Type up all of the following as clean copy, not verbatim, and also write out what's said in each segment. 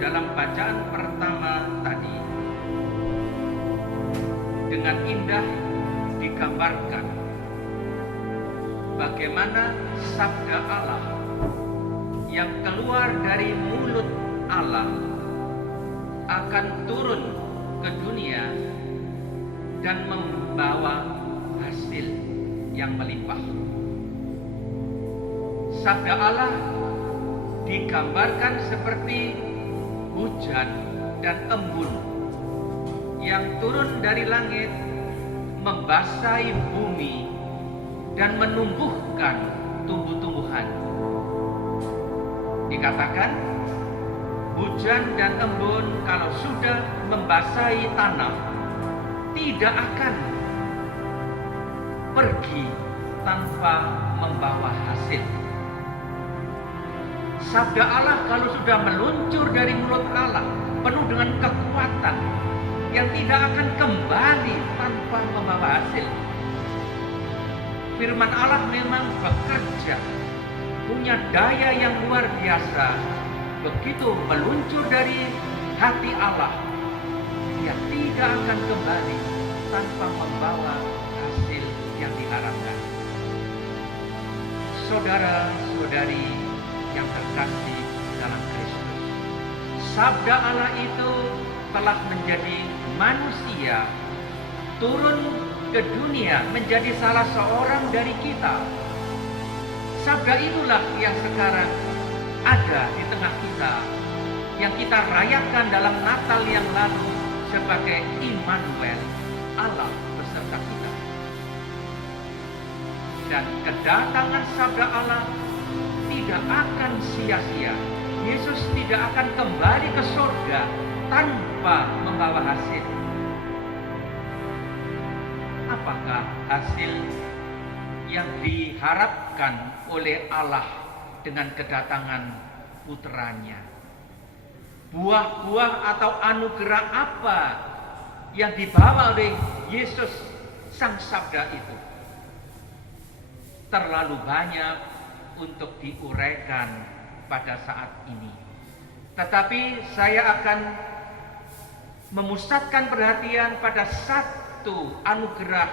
dalam bacaan pertama tadi dengan indah digambarkan bagaimana sabda Allah yang keluar dari mulut Allah akan turun ke dunia dan membawa hasil yang melimpah. Sabda Allah digambarkan seperti hujan dan embun yang turun dari langit, membasahi bumi dan menumbuhkan tumbuh-tumbuhan. Dikatakan hujan dan embun kalau sudah membasahi tanah tidak akan pergi tanpa membawa hasil. Sabda Allah kalau sudah meluncur dari mulut Allah penuh dengan kekuatan yang tidak akan kembali tanpa membawa hasil. Firman Allah memang bekerja, punya daya yang luar biasa. Begitu meluncur dari hati Allah, dia tidak akan kembali tanpa membawa hasil yang diharapkan. Saudara-saudari yang terkasih dalam Kristus, sabda Allah itu telah menjadi manusia, turun ke dunia menjadi salah seorang dari kita. Sabda itulah yang sekarang ada di tengah kita, yang kita rayakan dalam Natal yang lalu sebagai Immanuel, Allah beserta kita. Dan kedatangan sabda Allah tidak akan sia-sia. Yesus tidak akan kembali ke surga tanpa membawa hasil. Apakah hasil yang diharapkan oleh Allah dengan kedatangan putranya? Buah-buah atau anugerah apa yang dibawa oleh Yesus Sang Sabda itu? Terlalu banyak untuk diuraikan pada saat ini. Tetapi saya akan memusatkan perhatian pada satu anugerah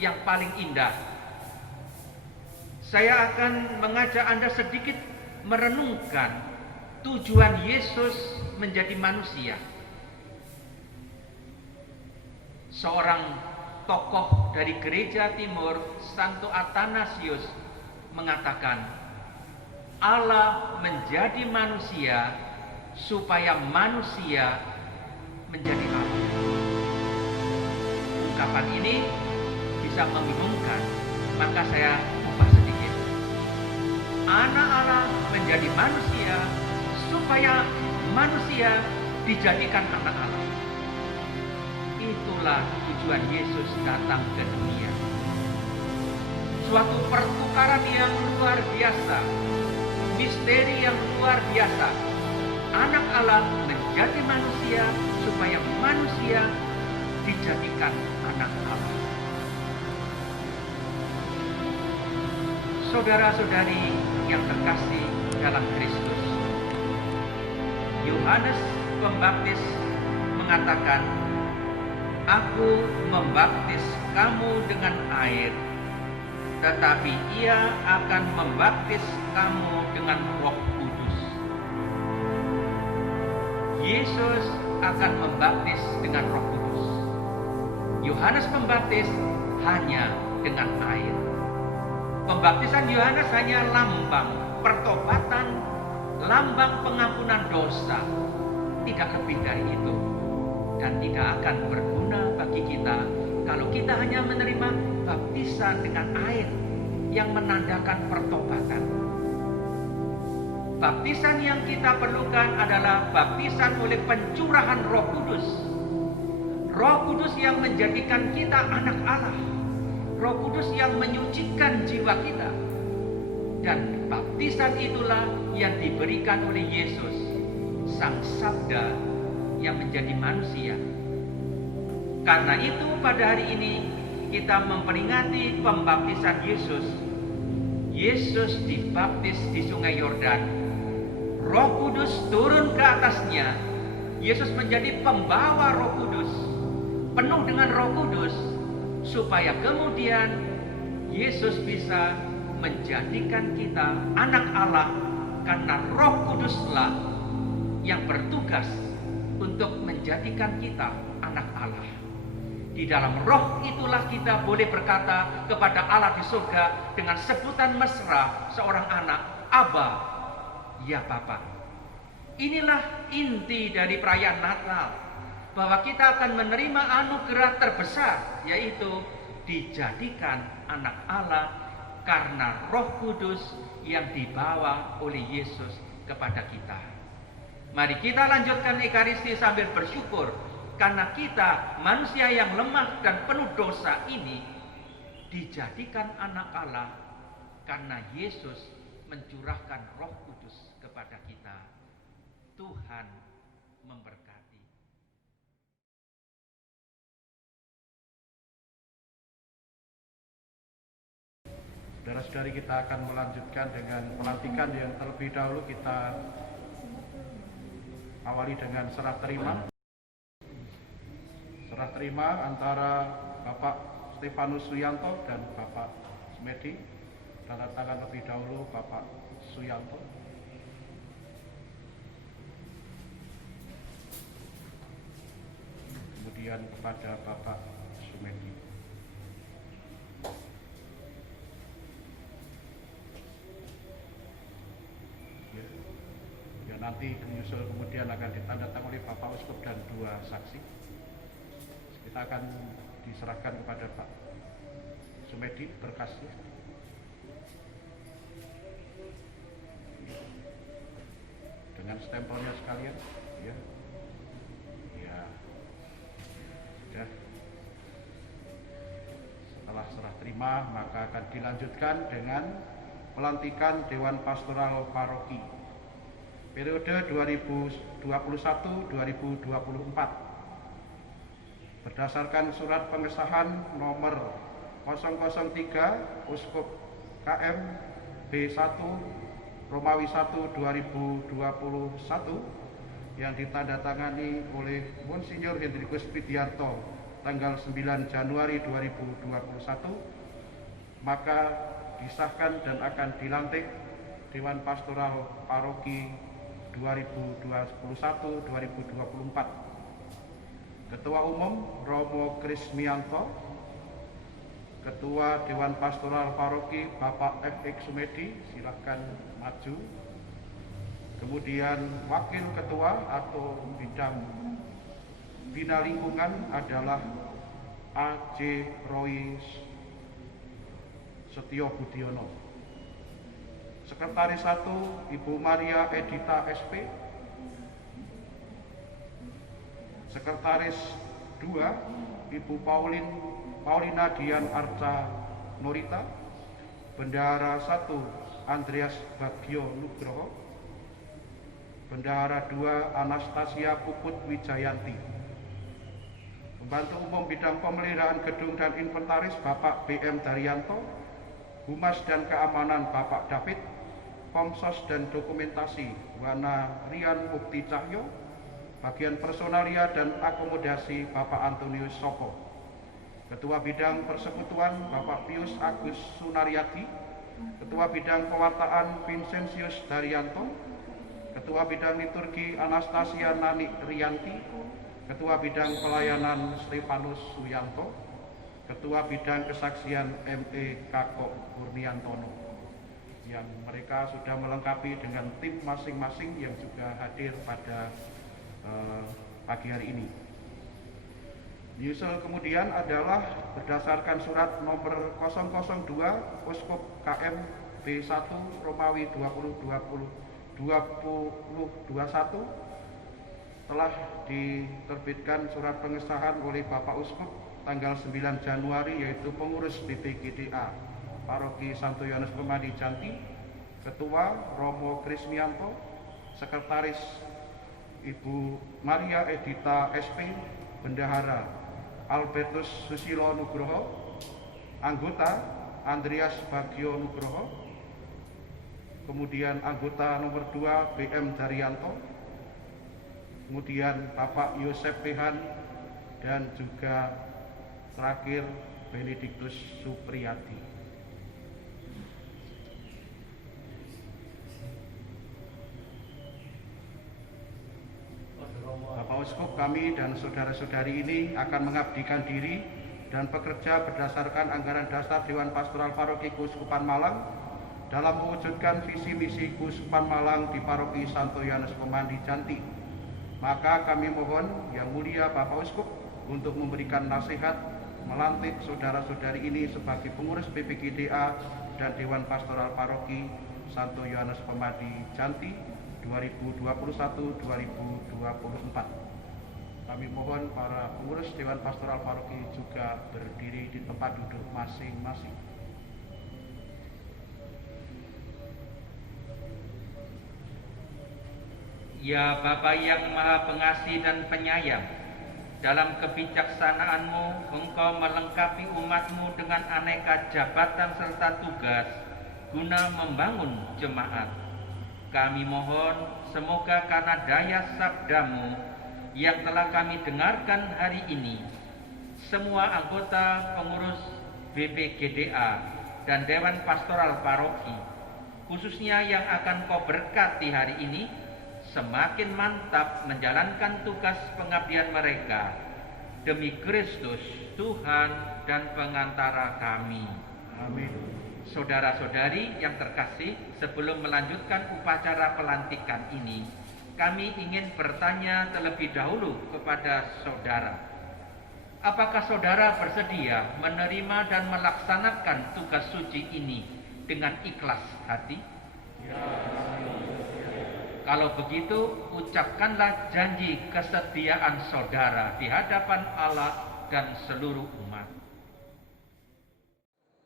yang paling indah. Saya akan mengajak Anda sedikit merenungkan tujuan Yesus menjadi manusia. Seorang tokoh dari gereja timur, Santo Athanasius, mengatakan Allah menjadi manusia supaya manusia menjadi Allah. Ungkapan ini bisa membingungkan, maka saya ubah sedikit. Anak Allah menjadi manusia supaya manusia dijadikan anak Allah. Itulah tujuan Yesus datang ke dunia. Suatu pertukaran yang luar biasa, misteri yang luar biasa. Anak Allah menjadi manusia supaya manusia dijadikan anak Allah. Saudara-saudari yang terkasih dalam Kristus, Yohanes Pembaptis mengatakan, "Aku membaptis kamu dengan air, tetapi Ia akan membaptis kamu dengan Roh Kudus." Yesus akan membaptis dengan Roh Kudus. Yohanes Pembaptis hanya dengan air. Pembaptisan Yohanes hanya lambang pertobatan, lambang pengampunan dosa, tidak lebih dari itu, dan tidak akan berguna bagi kita kalau kita hanya menerima baptisan dengan air yang menandakan pertobatan. Baptisan yang kita perlukan adalah baptisan oleh pencurahan Roh Kudus. Roh Kudus yang menjadikan kita anak Allah. Roh Kudus yang menyucikan jiwa kita. Dan baptisan itulah yang diberikan oleh Yesus, Sang Sabda yang menjadi manusia. Karena itu pada hari ini kita memperingati pembaptisan Yesus. Yesus dibaptis di Sungai Yordan. Roh Kudus turun ke atasnya. Yesus menjadi pembawa Roh Kudus, penuh dengan Roh Kudus, supaya kemudian Yesus bisa menjadikan kita anak Allah, karena Roh Kuduslah yang bertugas untuk menjadikan kita anak Allah. Di dalam Roh itulah kita boleh berkata kepada Allah di surga dengan sebutan mesra seorang anak, Abba, ya Bapa. Inilah inti dari perayaan Natal, bahwa kita akan menerima anugerah terbesar, yaitu dijadikan anak Allah karena Roh Kudus yang dibawa oleh Yesus kepada kita. Mari kita lanjutkan Ekaristi sambil bersyukur, karena kita manusia yang lemah dan penuh dosa ini dijadikan anak Allah karena Yesus mencurahkan Roh Kudus kepada kita. Tuhan memberkati. Saudara-saudari, kita akan melanjutkan dengan pelantikan yang terlebih dahulu kita awali dengan serah terima. Serah terima antara Bapak Stefanus Suyanto dan Bapak Sumedi. Tanda tangan lebih dahulu Bapak Suyanto. Kemudian kepada Bapak Sumedi. Ya, nanti menyusul kemudian akan ditandatangani oleh Bapak Uskup dan 2 saksi. Kita akan diserahkan kepada Pak Sumedi berkasnya. Dengan stempelnya sekalian, ya. Ya. Sudah. Setelah serah terima, maka akan dilanjutkan dengan pelantikan Dewan Pastoral Paroki periode 2021-2024. Berdasarkan surat pengesahan nomor 003 Uskup KM B1 Romawi 1 2021 yang ditandatangani oleh Monsinyur Hendrikus Widianto tanggal 9 Januari 2021, maka disahkan dan akan dilantik Dewan Pastoral Paroki 2021-2024. Ketua Umum Romo Krismianto, Ketua Dewan Pastoral Paroki Bapak F.X. Sumedi, silakan maju. Kemudian Wakil Ketua atau bidang Bina Lingkungan adalah A.J. Roy Setio Budiono. Sekretaris 1 Ibu Maria Edita SP. Sekretaris 2 Ibu Paulina Dian Arca Norita. Bendahara 1 Andreas Bagio Nugroho. Bendahara 2 Anastasia Puput Wijayanti. Pembantu Umum Bidang Pemeliharaan Gedung dan Inventaris Bapak BM Daryanto. Humas dan Keamanan Bapak David. Komsos dan Dokumentasi Wana Rian Mukti Cahyo. Bagian Personalia dan Akomodasi Bapak Antonius Soko. Ketua Bidang Persekutuan Bapak Pius Agus Sunaryadi. Ketua Bidang Pewartaan Vincentius Daryanto. Ketua Bidang Liturgi Anastasia Nani Rianti. Ketua Bidang Pelayanan Stefanus Suyanto. Ketua Bidang Kesaksian M.E. Kako Kurniantono, yang mereka sudah melengkapi dengan tim masing-masing yang juga hadir pada pagi hari ini. Nyusul kemudian adalah berdasarkan surat nomor 002 Uskup KM B1 Romawi 2021 telah diterbitkan surat pengesahan oleh Bapak Uskup tanggal 9 Januari, yaitu pengurus BPGDA Paroki Santo Yohanes Pemadi Janti, Ketua Romo Krismianto, Sekretaris Ibu Maria Edita SP, Bendahara Albertus Susilo Nugroho, Anggota Andreas Bagio Nugroho, kemudian anggota nomor 2 BM Daryanto, kemudian Bapak Yosef Pehan, dan juga terakhir Benediktus Supriyadi. Bapak Uskup, kami dan saudara-saudari ini akan mengabdikan diri dan bekerja berdasarkan anggaran dasar Dewan Pastoral Paroki Keuskupan Malang dalam mewujudkan visi misi Keuskupan Malang di Paroki Santo Yohanes Pemandi Janti. Maka kami mohon Yang Mulia Bapak Uskup untuk memberikan nasihat melantik saudara-saudari ini sebagai pengurus BPGDA dan Dewan Pastoral Paroki Santo Yohanes Pemandi Janti 2021-2024. Kami mohon para pengurus Dewan Pastoral Paroki juga berdiri di tempat duduk masing-masing. Ya Bapa yang Maha Pengasih dan Penyayang, dalam kebijaksanaan-Mu Engkau melengkapi umat-Mu dengan aneka jabatan serta tugas guna membangun jemaat. Kami mohon semoga karena daya sabda-Mu yang telah kami dengarkan hari ini, semua anggota pengurus BPGDA dan Dewan Pastoral Paroki, khususnya yang akan Kau berkati hari ini, semakin mantap menjalankan tugas pengabdian mereka demi Kristus, Tuhan dan pengantara kami. Amin. Saudara-saudari yang terkasih, sebelum melanjutkan upacara pelantikan ini, kami ingin bertanya terlebih dahulu kepada saudara. Apakah saudara bersedia menerima dan melaksanakan tugas suci ini dengan ikhlas hati? Ya. Kalau begitu, ucapkanlah janji kesetiaan saudara di hadapan Allah dan seluruh umat.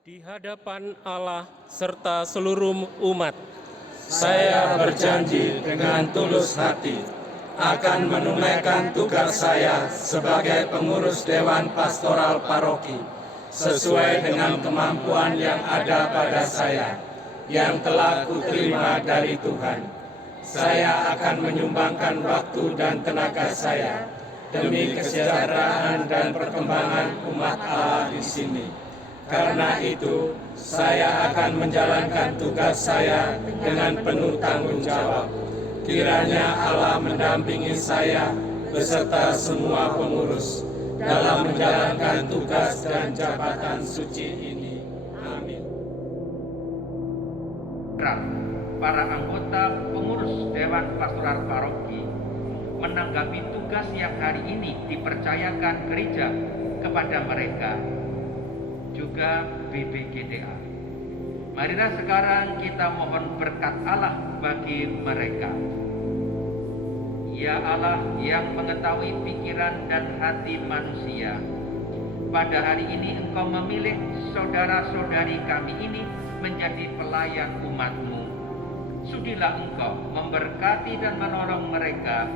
Di hadapan Allah serta seluruh umat, saya berjanji dengan tulus hati akan menunaikan tugas saya sebagai pengurus Dewan Pastoral Paroki sesuai dengan kemampuan yang ada pada saya yang telah kuterima dari Tuhan. Saya akan menyumbangkan waktu dan tenaga saya demi kesejahteraan dan perkembangan umat Allah di sini. Karena itu, saya akan menjalankan tugas saya dengan penuh tanggung jawab. Kiranya Allah mendampingi saya beserta semua pengurus dalam menjalankan tugas dan jabatan suci ini. Amin. Para anggota pengurus Dewan Pastoral Paroki menanggapi tugas yang hari ini dipercayakan gereja kepada mereka, juga BPGDA. Marilah sekarang kita mohon berkat Allah bagi mereka. Ya Allah yang mengetahui pikiran dan hati manusia, pada hari ini Engkau memilih saudara-saudari kami ini menjadi pelayan umat-Mu. Sudilah Engkau memberkati dan menolong mereka,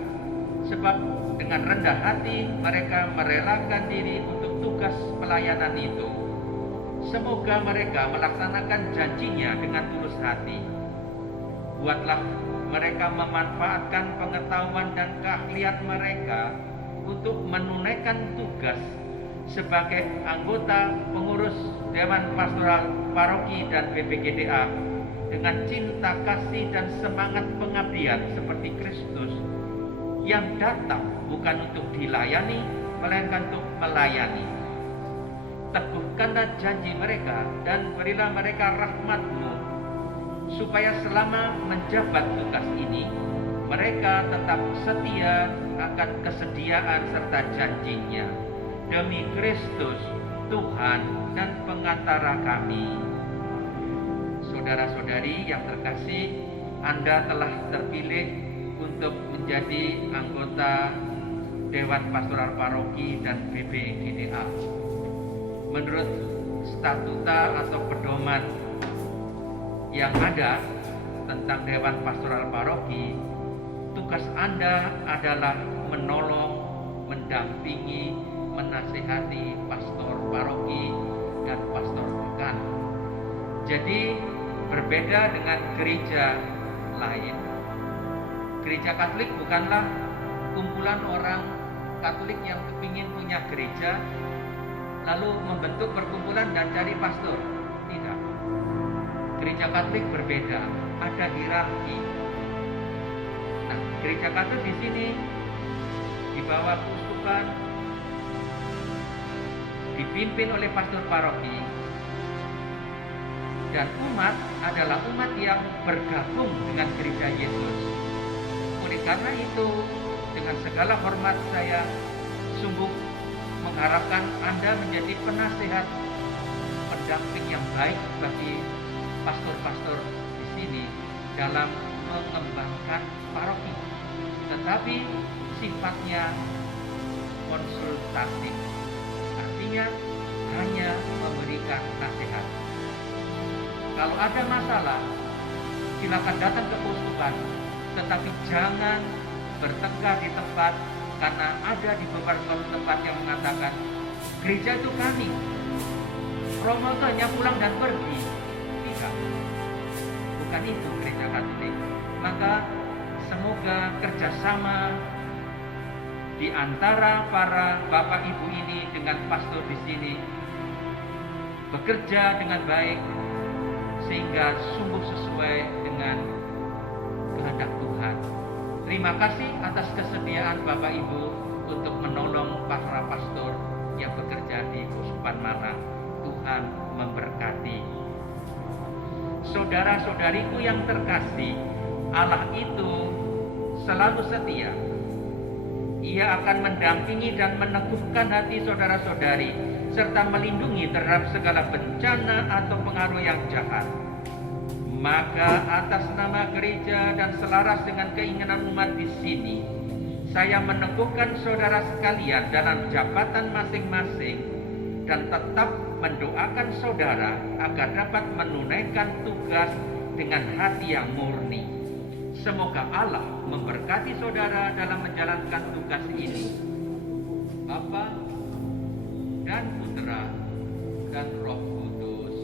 sebab dengan rendah hati mereka merelakan diri untuk tugas pelayanan itu. Semoga mereka melaksanakan janjinya dengan tulus hati. Buatlah mereka memanfaatkan pengetahuan dan keahlian mereka untuk menunaikan tugas sebagai anggota pengurus Dewan Pastoral Paroki dan BPGDA dengan cinta kasih dan semangat pengabdian seperti Kristus yang datang bukan untuk dilayani, melainkan untuk melayani. Teguhkanlah janji mereka dan berilah mereka rahmat-Mu, supaya selama menjabat tugas ini, mereka tetap setia akan kesediaan serta janjinya. Demi Kristus, Tuhan dan pengantara kami. Saudara-saudari yang terkasih, Anda telah terpilih untuk menjadi anggota Dewan Pastoral Paroki dan BPGDA. Menurut statuta atau pedoman yang ada tentang Dewan Pastoral Paroki, tugas Anda adalah menolong, mendampingi, menasihati pastor paroki dan pastor dekan. Jadi berbeda dengan gereja lain. Gereja Katolik bukanlah kumpulan orang Katolik yang kepingin punya gereja lalu membentuk perkumpulan dan cari pastor. Tidak. Gereja Katolik berbeda, ada hierarki. Nah, gereja Katolik di sini di bawah keuskupan dipimpin oleh pastor paroki, dan umat adalah umat yang bergabung dengan gereja Yesus. Oleh karena itu, dengan segala hormat saya sungguh mengharapkan Anda menjadi penasehat, pendamping yang baik bagi pastor-pastor di sini dalam mengembangkan paroki, tetapi sifatnya konsultatif, artinya hanya memberikan nasihat. Kalau ada masalah, silakan datang ke keuskupan, tetapi jangan bertengkar di tempat, karena ada di beberapa tempat yang mengatakan gereja itu kami, Romo itu hanya pulang dan pergi. Tidak, bukan itu gereja Katolik. Maka semoga kerjasama di antara para bapak ibu ini dengan pastor di sini bekerja dengan baik, sehingga sungguh sesuai dengan kehendak Tuhan. Terima kasih atas kesediaan Bapak Ibu untuk menolong para pastor yang bekerja di Keuskupan Malang. Tuhan memberkati. Saudara-saudariku yang terkasih, Allah itu selalu setia. Ia akan mendampingi dan meneguhkan hati saudara-saudari, serta melindungi terhadap segala bencana atau pengaruh yang jahat. Maka atas nama gereja dan selaras dengan keinginan umat di sini, saya meneguhkan saudara sekalian dalam jabatan masing-masing dan tetap mendoakan saudara agar dapat menunaikan tugas dengan hati yang murni. Semoga Allah memberkati saudara dalam menjalankan tugas ini. Bapa dan Putra dan Roh Kudus.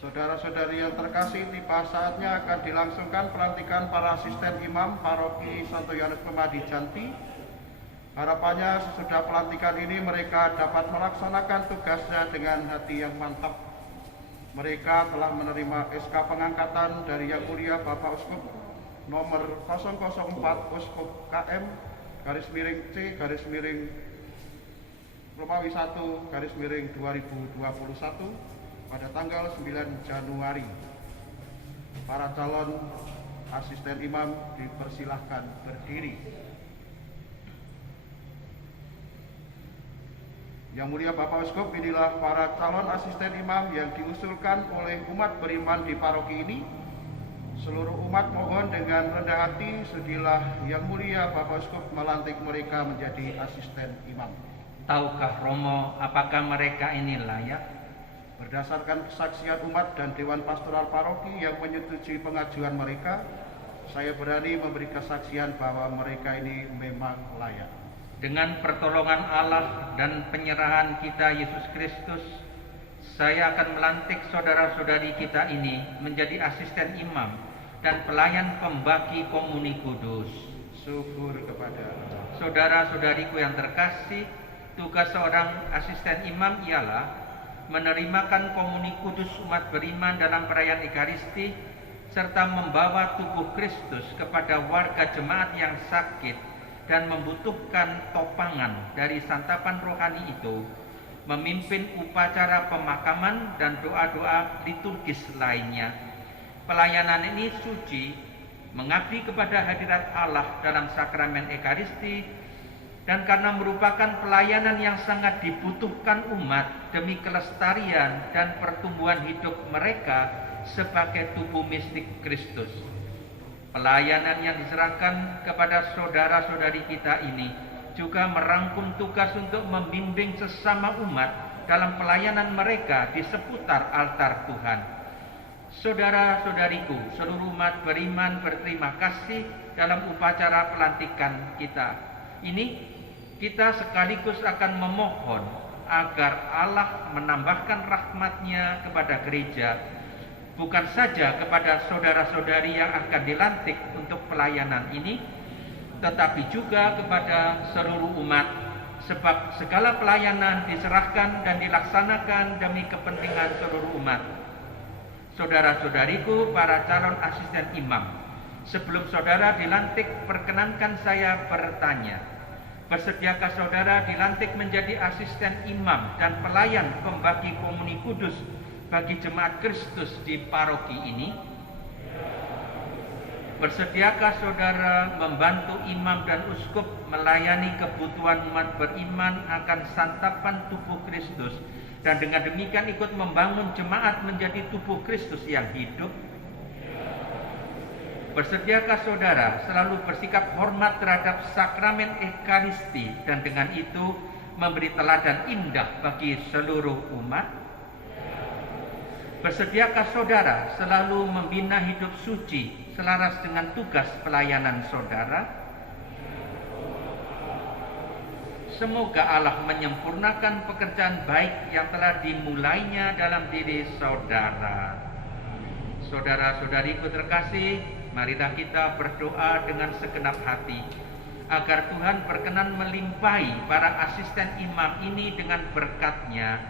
Saudara-saudari yang terkasih, tiba saatnya akan dilangsungkan pelantikan para asisten imam paroki Santo Yohanes Pemadi Janti. Harapannya sesudah pelantikan ini mereka dapat melaksanakan tugasnya dengan hati yang mantap. Mereka telah menerima SK pengangkatan dari Yang Mulia Bapak Uskup nomor 004 Uskup KM _C Romawi 1 _2021 pada tanggal 9 Januari. Para calon asisten imam dipersilahkan berdiri. Yang Mulia Bapak Uskup, inilah para calon asisten imam yang diusulkan oleh umat beriman di paroki ini. Seluruh umat mohon dengan rendah hati sudilah Yang Mulia Bapak Uskup melantik mereka menjadi asisten imam. Tahukah Romo apakah mereka ini layak? Berdasarkan kesaksian umat dan Dewan Pastoral Paroki yang menyetujui pengajuan mereka, saya berani memberi kesaksian bahwa mereka ini memang layak. Dengan pertolongan Allah dan penyerahan kita Yesus Kristus, saya akan melantik saudara-saudari kita ini menjadi asisten imam dan pelayan pembagi komuni kudus. Syukur kepada Allah. Saudara-saudariku yang terkasih, tugas seorang asisten imam ialah menerimakan komuni kudus umat beriman dalam perayaan Ekaristi, serta membawa tubuh Kristus kepada warga jemaat yang sakit dan membutuhkan topangan dari santapan rohani itu, memimpin upacara pemakaman dan doa-doa liturgis lainnya. Pelayanan ini suci, mengabdi kepada hadirat Allah dalam sakramen Ekaristi, dan karena merupakan pelayanan yang sangat dibutuhkan umat demi kelestarian dan pertumbuhan hidup mereka sebagai tubuh mistik Kristus. Pelayanan yang diserahkan kepada saudara-saudari kita ini juga merangkum tugas untuk membimbing sesama umat dalam pelayanan mereka di seputar altar Tuhan. Saudara-saudariku, seluruh umat beriman berterima kasih dalam upacara pelantikan kita ini. Kita sekaligus akan memohon agar Allah menambahkan rahmat-Nya kepada gereja, bukan saja kepada saudara-saudari yang akan dilantik untuk pelayanan ini, tetapi juga kepada seluruh umat, sebab segala pelayanan diserahkan dan dilaksanakan demi kepentingan seluruh umat. Saudara-saudariku, para calon asisten imam, sebelum saudara dilantik, perkenankan saya bertanya, bersediakah saudara dilantik menjadi asisten imam dan pelayan pembagi komuni kudus bagi jemaat Kristus di paroki ini? Bersediakah saudara membantu imam dan uskup melayani kebutuhan umat beriman akan santapan tubuh Kristus, dan dengan demikian ikut membangun jemaat menjadi tubuh Kristus yang hidup? Bersediakah saudara selalu bersikap hormat terhadap sakramen Ekaristi dan dengan itu memberi teladan indah bagi seluruh umat? Bersediakah saudara selalu membina hidup suci selaras dengan tugas pelayanan saudara? Semoga Allah menyempurnakan pekerjaan baik yang telah dimulainya dalam diri saudara. Saudara-saudariku terkasih, marilah kita berdoa dengan segenap hati agar Tuhan berkenan melimpahi para asisten imam ini dengan berkat-Nya,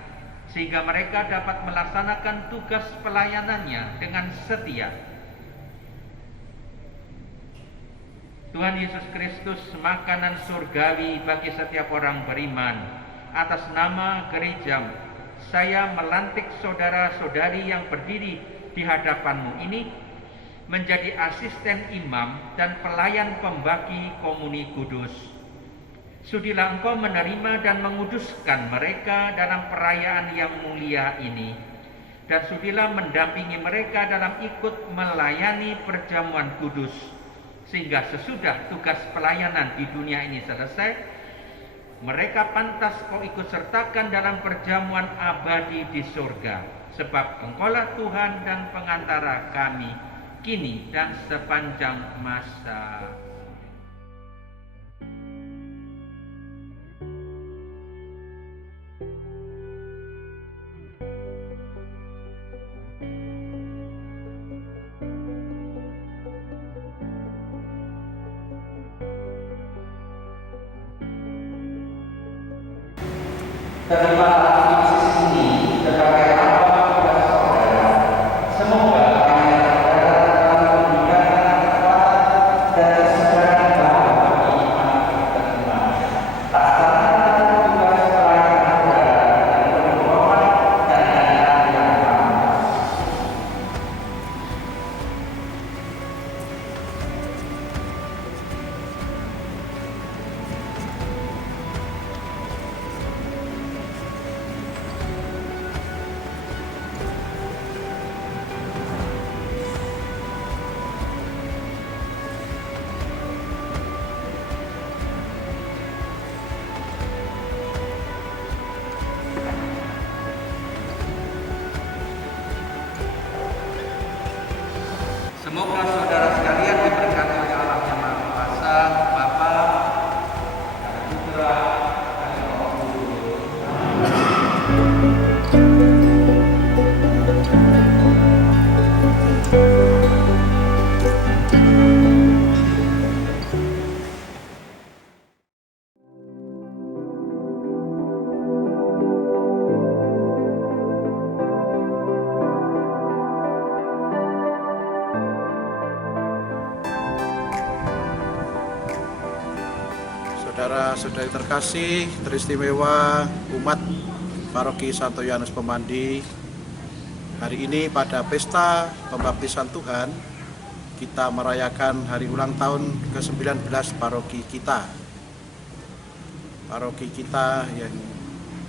sehingga mereka dapat melaksanakan tugas pelayanannya dengan setia. Tuhan Yesus Kristus, makanan surgawi bagi setiap orang beriman, atas nama gereja, saya melantik saudara-saudari yang berdiri di hadapanmu ini menjadi asisten imam dan pelayan pembagi komuni kudus. Sudilah Engkau menerima dan menguduskan mereka dalam perayaan yang mulia ini, dan sudilah mendampingi mereka dalam ikut melayani perjamuan kudus, sehingga sesudah tugas pelayanan di dunia ini selesai, mereka pantas Kau ikut sertakan dalam perjamuan abadi di surga. Sebab Engkaulah Tuhan dan pengantara kami, kini dan sepanjang masa. Terimalah misi ini sebagai lambang kepada saudara. Semoga saudara-saudari terkasih, teristimewa umat Paroki Santo Yohanes Pemandi. Hari ini pada pesta pembaptisan Tuhan, kita merayakan hari ulang tahun ke-19 paroki kita. Paroki kita yang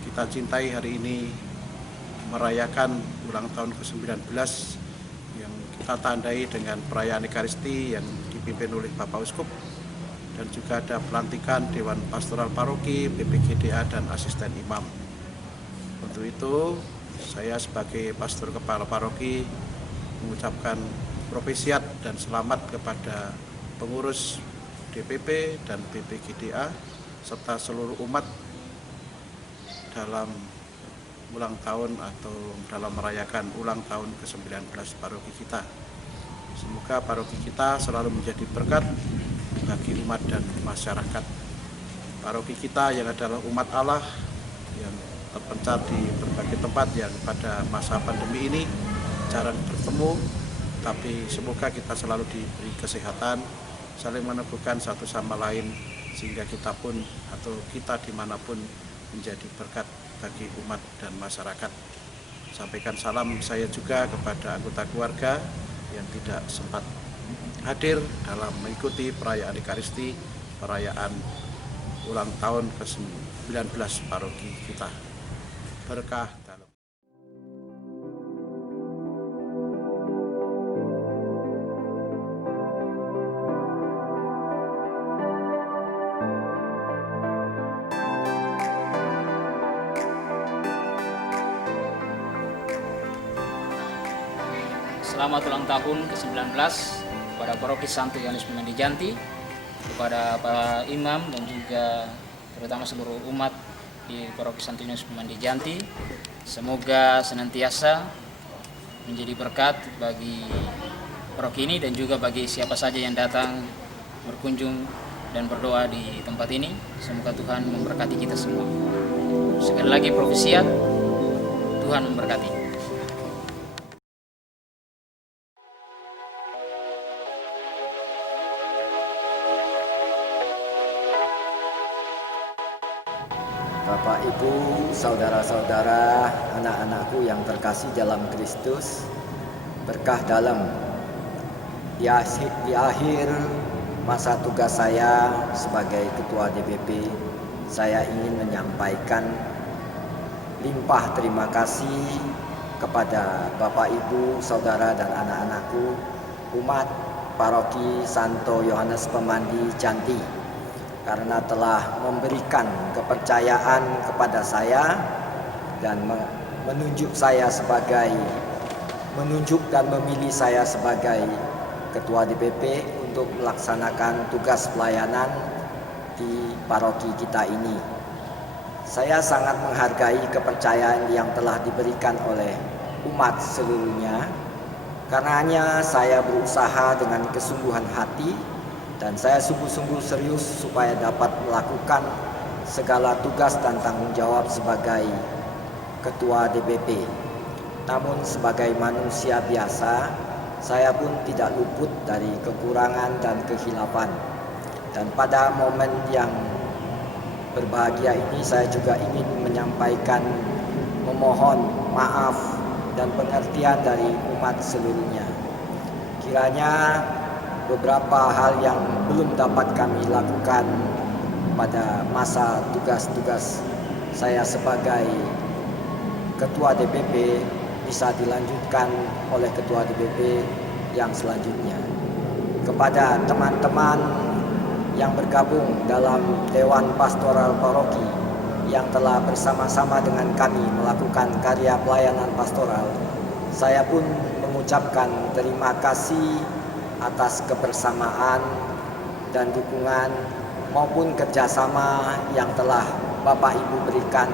kita cintai hari ini merayakan ulang tahun ke-19 yang kita tandai dengan perayaan Ekaristi yang dipimpin oleh Bapak Uskup, dan juga ada pelantikan Dewan Pastoral Paroki, PPGDA, dan asisten imam. Untuk itu, saya sebagai pastor kepala paroki mengucapkan propesiat dan selamat kepada pengurus DPP dan PPGDA serta seluruh umat dalam ulang tahun atau dalam merayakan ulang tahun ke-19 paroki kita. Semoga paroki kita selalu menjadi berkat bagi umat dan masyarakat. Paroki kita yang adalah umat Allah yang terpencar di berbagai tempat yang pada masa pandemi ini jarang bertemu, tapi semoga kita selalu diberi kesehatan, saling meneguhkan satu sama lain, sehingga kita pun atau kita dimanapun menjadi berkat bagi umat dan masyarakat. Sampaikan salam saya juga kepada anggota keluarga yang tidak sempat hadir dalam mengikuti perayaan Ekaristi, perayaan ulang tahun ke-19 paroki kita. Berkah dalam. Selamat ulang tahun ke-19 kepada Paroki Santo Yohanes Pemandi Janti, kepada para imam dan juga terutama seluruh umat di Paroki Santo Yohanes Pemandi Janti. Semoga senantiasa menjadi berkat bagi paroki ini dan juga bagi siapa saja yang datang berkunjung dan berdoa di tempat ini. Semoga Tuhan memberkati kita semua. Sekali lagi propesiat, Tuhan memberkati. Bapak, Ibu, saudara-saudara, anak-anakku yang terkasih dalam Kristus, berkah dalam di akhir masa tugas saya sebagai Ketua DPP, saya ingin menyampaikan limpah terima kasih kepada Bapak, Ibu, saudara, dan anak-anakku, umat Paroki Santo Yohanes Pemandi Janti, karena telah memberikan kepercayaan kepada saya dan menunjuk dan memilih saya sebagai Ketua DPP untuk melaksanakan tugas pelayanan di paroki kita ini. Saya sangat menghargai kepercayaan yang telah diberikan oleh umat seluruhnya. Karenanya saya berusaha dengan kesungguhan hati dan saya sungguh-sungguh serius supaya dapat melakukan segala tugas dan tanggung jawab sebagai Ketua DPP. Namun sebagai manusia biasa, saya pun tidak luput dari kekurangan dan kekhilafan. Dan pada momen yang berbahagia ini saya juga ingin menyampaikan memohon maaf dan pengertian dari umat seluruhnya. Kiranya beberapa hal yang belum dapat kami lakukan pada masa tugas-tugas saya sebagai Ketua DPP bisa dilanjutkan oleh Ketua DPP yang selanjutnya. Kepada teman-teman yang bergabung dalam Dewan Pastoral Paroki yang telah bersama-sama dengan kami melakukan karya pelayanan pastoral, saya pun mengucapkan terima kasih atas kebersamaan dan dukungan maupun kerjasama yang telah Bapak Ibu berikan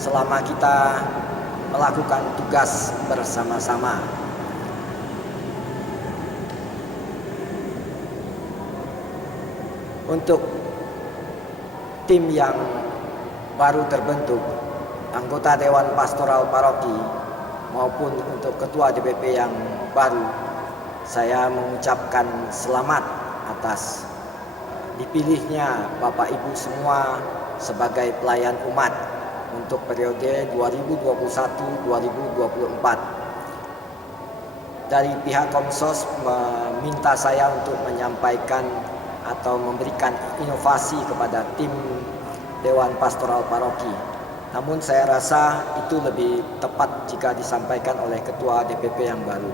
selama kita melakukan tugas bersama-sama. Untuk tim yang baru terbentuk, anggota Dewan Pastoral Paroki maupun untuk Ketua DPP yang baru, saya mengucapkan selamat atas dipilihnya Bapak Ibu semua sebagai pelayan umat untuk periode 2021-2024. Dari pihak Komsos meminta saya untuk menyampaikan atau memberikan inovasi kepada tim Dewan Pastoral Paroki. Namun saya rasa itu lebih tepat jika disampaikan oleh Ketua DPP yang baru.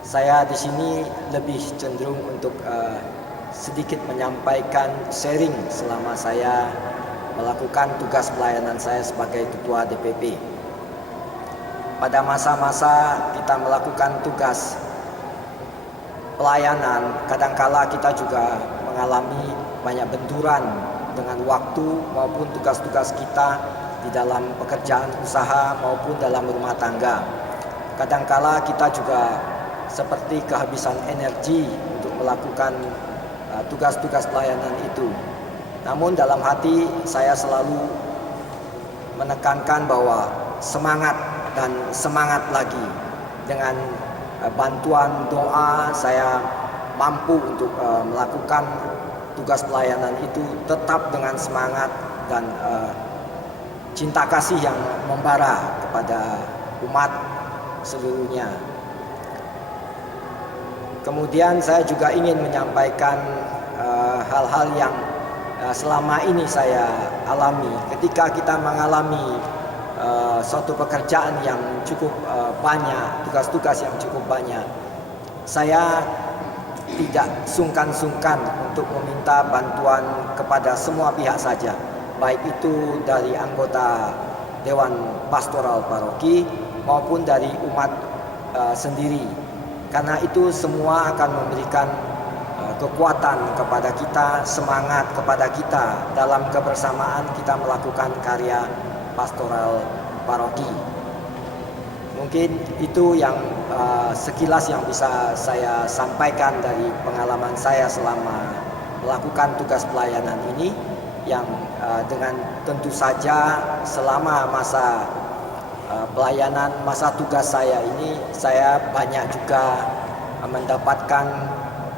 Saya di sini lebih cenderung untuk sedikit menyampaikan sharing selama saya melakukan tugas pelayanan saya sebagai Ketua DPP. Pada masa-masa kita melakukan tugas pelayanan, kadangkala kita juga mengalami banyak benturan dengan waktu maupun tugas-tugas kita di dalam pekerjaan usaha maupun dalam rumah tangga. Kadangkala kita juga seperti kehabisan energi untuk melakukan tugas-tugas pelayanan itu. Namun dalam hati saya selalu menekankan bahwa semangat dan semangat lagi. Dengan bantuan doa saya mampu untuk melakukan tugas pelayanan itu tetap dengan semangat dan cinta kasih yang membara kepada umat seluruhnya. Kemudian saya juga ingin menyampaikan hal-hal yang selama ini saya alami. Ketika kita mengalami suatu pekerjaan yang cukup banyak, tugas-tugas yang cukup banyak, saya tidak sungkan-sungkan untuk meminta bantuan kepada semua pihak saja, baik itu dari anggota Dewan Pastoral Paroki maupun dari umat sendiri, karena itu semua akan memberikan kekuatan kepada kita, semangat kepada kita dalam kebersamaan kita melakukan karya pastoral paroki. Mungkin itu yang sekilas yang bisa saya sampaikan dari pengalaman saya selama melakukan tugas pelayanan ini, yang dengan tentu saja selama masa pelayanan, masa tugas saya ini, saya banyak juga mendapatkan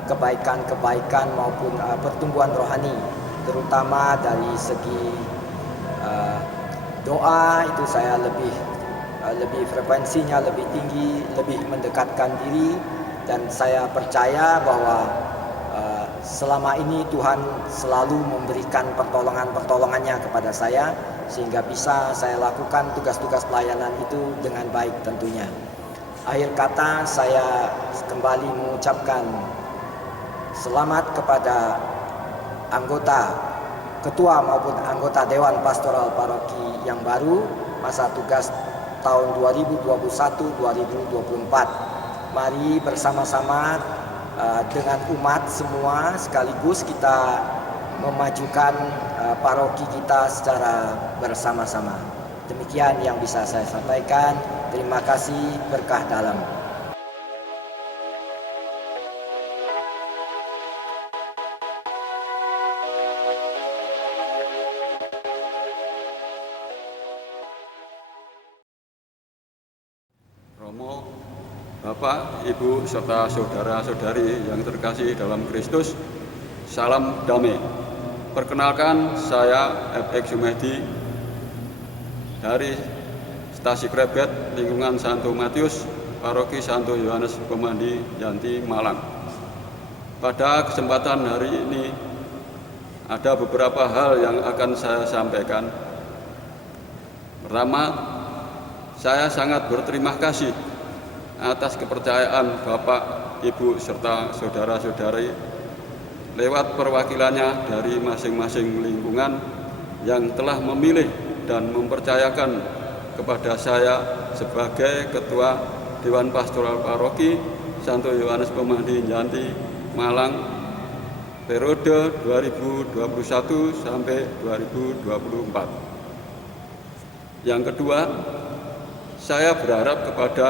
kebaikan-kebaikan maupun pertumbuhan rohani, terutama dari segi doa. Itu saya lebih frekuensinya lebih tinggi, lebih mendekatkan diri, dan saya percaya bahwa selama ini Tuhan selalu memberikan pertolongannya kepada saya, sehingga bisa saya lakukan tugas-tugas pelayanan itu dengan baik tentunya. Akhir kata, saya kembali mengucapkan selamat kepada anggota, ketua maupun anggota Dewan Pastoral Paroki yang baru masa tugas tahun 2021-2024. Mari bersama-sama dengan umat semua sekaligus kita memajukan paroki kita secara bersama-sama. Demikian yang bisa saya sampaikan. Terima kasih, berkah dalam. Romo, Bapak, Ibu, serta saudara-saudari yang terkasih dalam Kristus, salam damai. Perkenalkan, saya FX Sumedi dari Stasi Krebet, lingkungan Santo Matius, Paroki Santo Yohanes Pemandi, Janti, Malang. Pada kesempatan hari ini, ada beberapa hal yang akan saya sampaikan. Pertama, saya sangat berterima kasih atas kepercayaan Bapak, Ibu, serta saudara-saudari lewat perwakilannya dari masing-masing lingkungan yang telah memilih dan mempercayakan kepada saya sebagai Ketua Dewan Pastoral Paroki Santo Yohanes Pemandi Janti, Malang, periode 2021 sampai 2024. Yang kedua, saya berharap kepada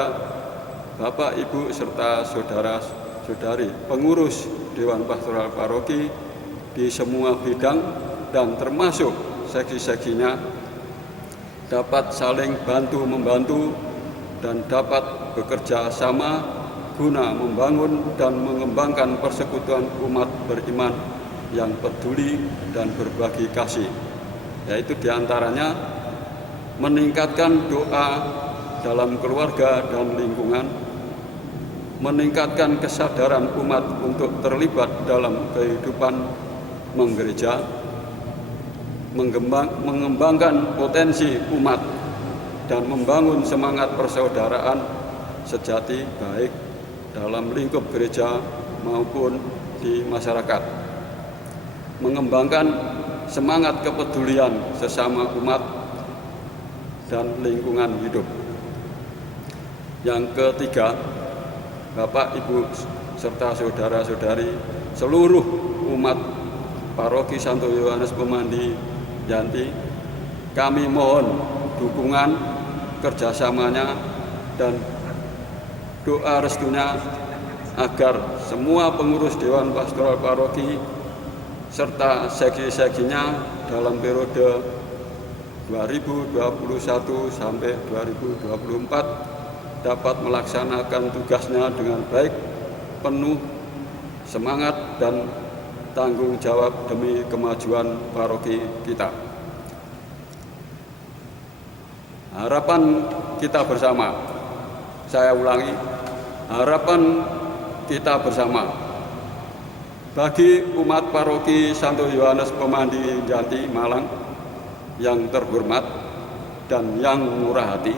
Bapak, Ibu, serta saudara-saudari pengurus Dewan Pastoral Paroki di semua bidang dan termasuk seksi-seksinya dapat saling bantu-membantu dan dapat bekerja sama guna membangun dan mengembangkan persekutuan umat beriman yang peduli dan berbagi kasih, yaitu diantaranya meningkatkan doa dalam keluarga dan lingkungan, meningkatkan kesadaran umat untuk terlibat dalam kehidupan menggereja, mengembangkan potensi umat, dan membangun semangat persaudaraan sejati baik dalam lingkup gereja maupun di masyarakat, mengembangkan semangat kepedulian sesama umat dan lingkungan hidup. Yang ketiga, Bapak, Ibu, serta saudara-saudari seluruh umat Paroki Santo Yohanes Pemandi Janti, kami mohon dukungan, kerjasamanya, dan doa restunya agar semua pengurus Dewan Pastoral Paroki serta seksi-seksinya dalam periode 2021 sampai 2024 dapat melaksanakan tugasnya dengan baik, penuh semangat dan tanggung jawab demi kemajuan paroki kita. Harapan kita bersama, saya ulangi, harapan kita bersama bagi umat paroki Santo Yohanes Pemandi Janti Malang yang terhormat dan yang murah hati,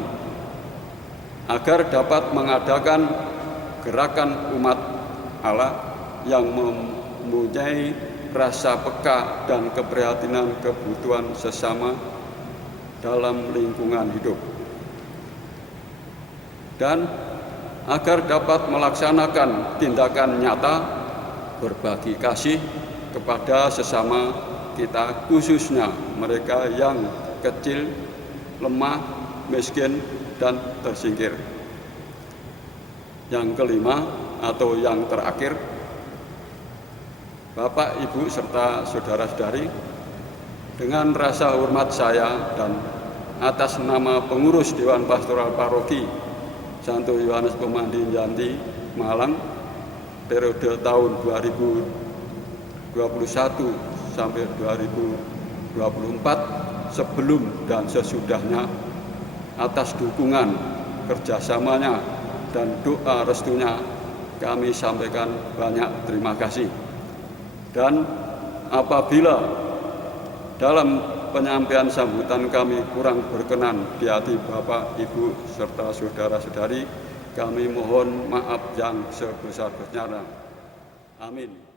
agar dapat mengadakan gerakan umat Allah yang mempunyai rasa peka dan keprihatinan kebutuhan sesama dalam lingkungan hidup, dan agar dapat melaksanakan tindakan nyata berbagi kasih kepada sesama kita, khususnya mereka yang kecil, lemah, miskin, dan tersingkir. Yang kelima atau yang terakhir, Bapak, Ibu, serta saudara-saudari, dengan rasa hormat saya dan atas nama pengurus Dewan Pastoral Paroki Santo Yohanes Pemandi Janti Malang periode tahun 2021 sampai 2024 sebelum dan sesudahnya, atas dukungan, kerjasamanya, dan doa restunya kami sampaikan banyak terima kasih. Dan apabila dalam penyampaian sambutan kami kurang berkenan di hati Bapak, Ibu, serta saudara-saudari, kami mohon maaf yang sebesar-besarnya. Amin.